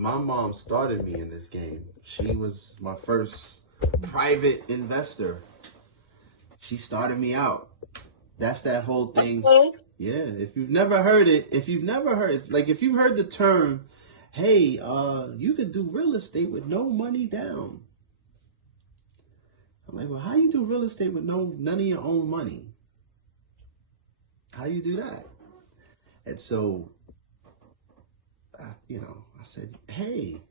my mom started me in this game. She was my first private investor. She started me out. That's that whole thing. Yeah, if you've never heard it, it's like if you heard the term, hey, you could do real estate with no money down. I'm like, well, how you do real estate with none of your own money? How you do that? And so, I said, hey,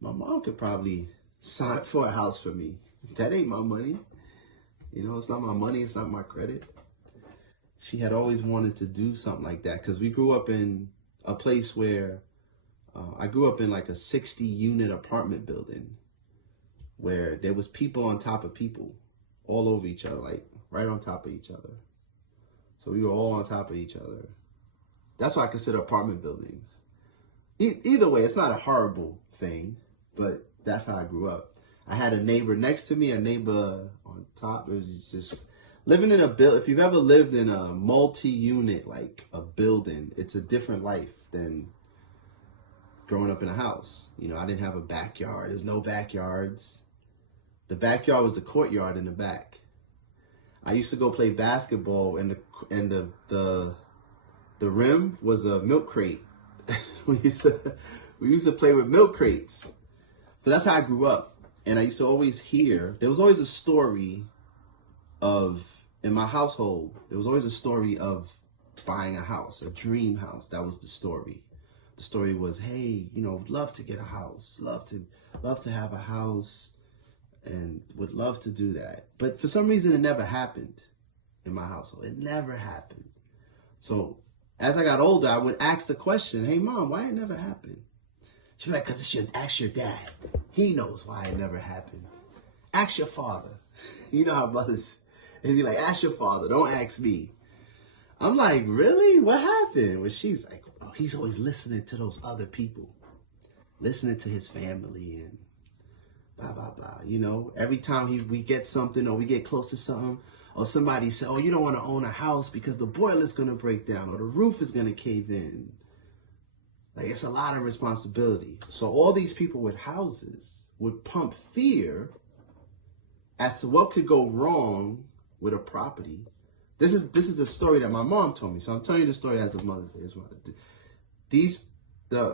my mom could probably sign for a house for me. That ain't my money. It's not my money. It's not my credit. She had always wanted to do something like that because we grew up in a place where I grew up in like a 60-unit apartment building where there was people on top of people all over each other, like right on top of each other. So we were all on top of each other. That's what I consider apartment buildings. Either way, it's not a horrible thing, but that's how I grew up. I had a neighbor next to me, a neighbor on top. It was just living in a building. If you've ever lived in a multi-unit, like a building, it's a different life than growing up in a house. I didn't have a backyard. There's no backyards. The backyard was the courtyard in the back. I used to go play basketball, and the rim was a milk crate. we used to play with milk crates. So that's how I grew up. And I used to always hear, there was always a story in my household, there was always a story of buying a house, a dream house. That was the story. The story was, hey, love to get a house, love to have a house, and would love to do that. But for some reason, it never happened in my household. It never happened. So as I got older, I would ask the question, hey, Mom, why it never happened? She'd be like, because ask your dad. He knows why it never happened. Ask your father. You know how mothers, they'd be like, ask your father, don't ask me. I'm like, really? What happened? Well, she's like, oh, he's always listening to those other people, listening to his family and blah, blah, blah. Every time we get something or we get close to something, or somebody said, oh, you don't want to own a house because the boiler's going to break down or the roof is going to cave in. Like, it's a lot of responsibility. So all these people with houses would pump fear as to what could go wrong with a property. This is a story that my mom told me. So I'm telling you the story as of Mother's Day as well.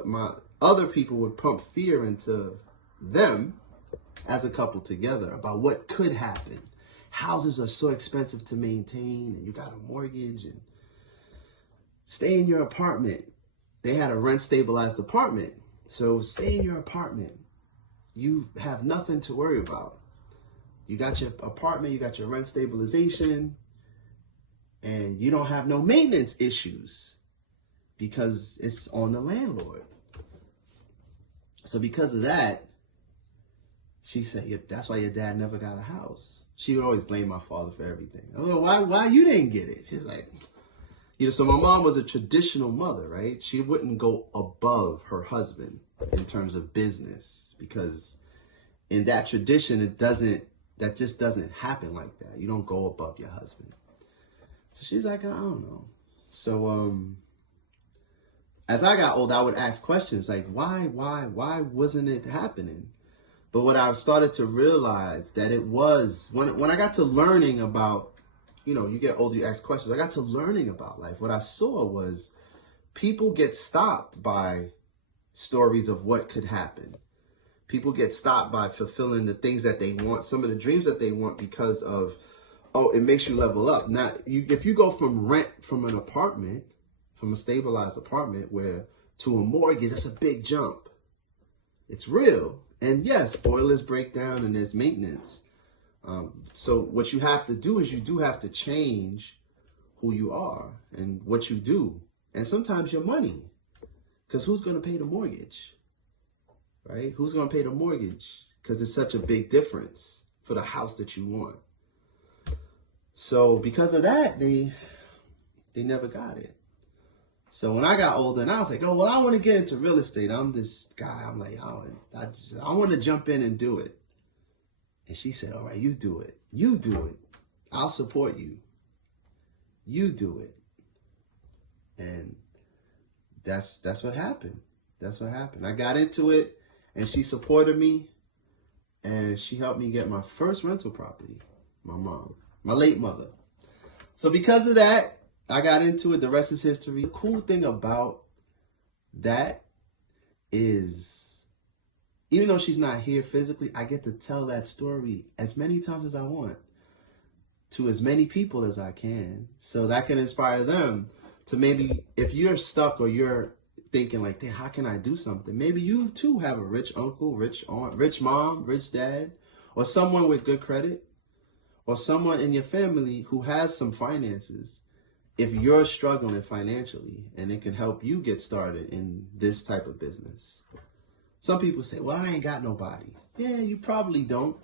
My other people would pump fear into them as a couple together about what could happen. Houses are so expensive to maintain, and you got a mortgage, and stay in your apartment. They had a rent stabilized apartment. So stay in your apartment. You have nothing to worry about. You got your apartment, you got your rent stabilization, and you don't have no maintenance issues because it's on the landlord. So because of that, she said, yep, that's why your dad never got a house. She would always blame my father for everything. Oh, why you didn't get it? She's like, so my mom was a traditional mother, right? She wouldn't go above her husband in terms of business because in that tradition, that just doesn't happen like that. You don't go above your husband. So she's like, I don't know. So, as I got old, I would ask questions like, why wasn't it happening? But what I started to realize that it was, when I got to learning about, you get older, you ask questions. I got to learning about life. What I saw was people get stopped by stories of what could happen. People get stopped by fulfilling the things that they want, some of the dreams that they want because of, oh, it makes you level up. Now, if you go from rent from an apartment, from a stabilized apartment to a mortgage, that's a big jump. It's real. And yes, boilers break down and there's maintenance. So what you have to do is you do have to change who you are and what you do. And sometimes your money. Because who's going to pay the mortgage? Right? Who's going to pay the mortgage? Because it's such a big difference for the house that you want. So because of that, they never got it. So when I got older and I was like, oh, well, I want to get into real estate. I'm this guy. I'm like, I want to jump in and do it. And she said, all right, you do it. You do it. I'll support you. You do it. And that's what happened. That's what happened. I got into it, and she supported me, and she helped me get my first rental property. My mom, my late mother. So because of that, I got into it. The rest is history. The cool thing about that is, even though she's not here physically, I get to tell that story as many times as I want to as many people as I can, so that can inspire them to maybe, if you're stuck or you're thinking like, hey, how can I do something? Maybe you too have a rich uncle, rich aunt, rich mom, rich dad, or someone with good credit, or someone in your family who has some finances. If you're struggling financially, and it can help you get started in this type of business. Some people say, well, I ain't got nobody. Yeah, you probably don't.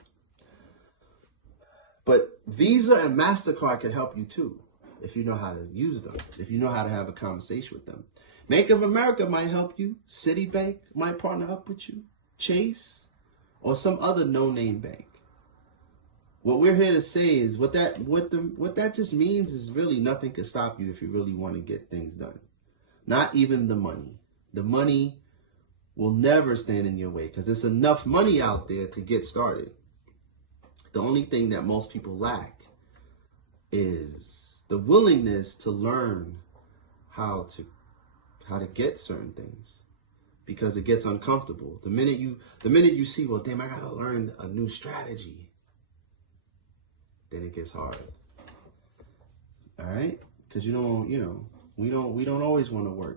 But Visa and MasterCard can help you too, if you know how to use them, if you know how to have a conversation with them. Bank of America might help you. Citibank might partner up with you. Chase, or some other no-name bank. What we're here to say is what that just means is really nothing can stop you if you really want to get things done. Not even the money. The money will never stand in your way because there's enough money out there to get started. The only thing that most people lack is the willingness to learn how to get certain things, because it gets uncomfortable. The minute you see, well, damn, I gotta learn a new strategy, then it gets hard. All right, because we don't always want to work.